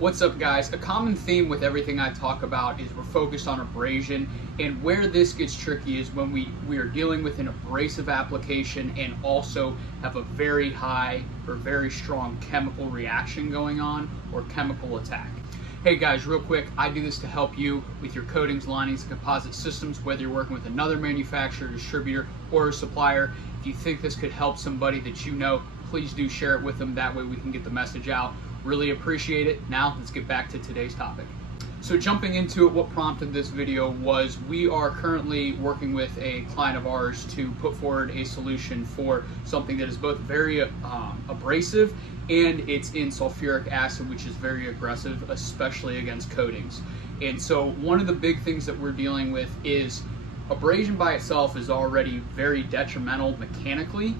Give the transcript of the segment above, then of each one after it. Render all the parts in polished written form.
What's up, guys? A common theme with everything I talk about is we're focused on abrasion, and where this gets tricky is when we are dealing with an abrasive application and also have a very high or very strong chemical reaction going on, or chemical attack. Hey guys, real quick, I do this to help you with your coatings, linings, and composite systems, whether you're working with another manufacturer, distributor, or a supplier. If you think this could help somebody that you know, please do share it with them. That way we can get the message out. Really appreciate it. Now let's get back to today's topic. So jumping into it, what prompted this video was we are currently working with a client of ours to put forward a solution for something that is both very abrasive and it's in sulfuric acid, which is very aggressive, especially against coatings. And so one of the big things that we're dealing with is abrasion by itself is already very detrimental mechanically.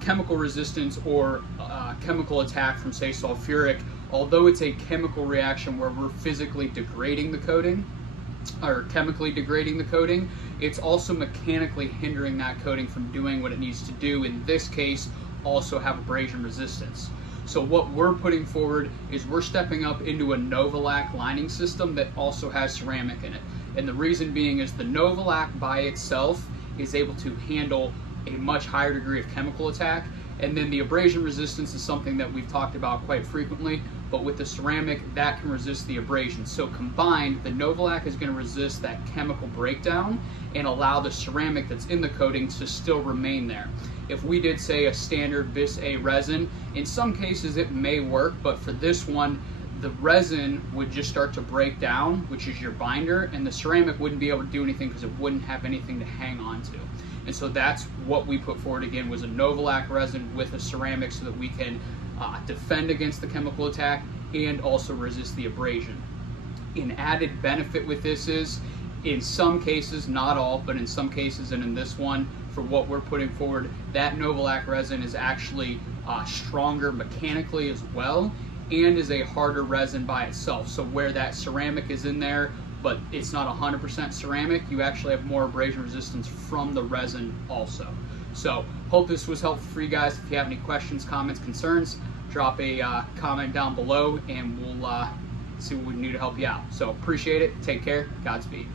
Chemical resistance or chemical attack from, say, sulfuric, although it's a chemical reaction where we're physically degrading the coating or chemically degrading the coating, it's also mechanically hindering that coating from doing what it needs to do. In this case, also have abrasion resistance. So what we're putting forward is we're stepping up into a Novolac lining system that also has ceramic in it. And the reason being is the Novolac by itself is able to handle a much higher degree of chemical attack, and then the abrasion resistance is something that we've talked about quite frequently, but with the ceramic that can resist the abrasion. So combined, the Novolac is going to resist that chemical breakdown and allow the ceramic that's in the coating to still remain there. If we did, say, a standard Bis A resin, in some cases it may work, but for this one, the resin would just start to break down, which is your binder, and the ceramic wouldn't be able to do anything because it wouldn't have anything to hang on to. And so that's what we put forward again, was a Novolac resin with a ceramic so that we can defend against the chemical attack and also resist the abrasion. An added benefit with this is, in some cases, not all, but in some cases, and in this one, for what we're putting forward, that Novolac resin is actually stronger mechanically as well, and is a harder resin by itself. So where that ceramic is in there, but it's not 100% ceramic, you actually have more abrasion resistance from the resin also. So hope this was helpful for you guys. If you have any questions, comments, concerns, drop a comment down below and we'll see what we can do to help you out. So appreciate it. Take care. Godspeed.